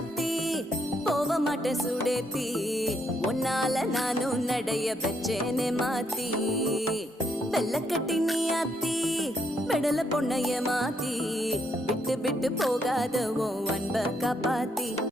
ஆத்தி போக மாட்டேன் சுடேத்தி உன்னால நானும் நடைய பெற்றேனே மாத்தி வெள்ளக்கட்டி நீ ஆத்தி பெடல பொண்ணைய மாத்தி விட்டு விட்டு போகாத உன் அன்ப காப்பாத்தி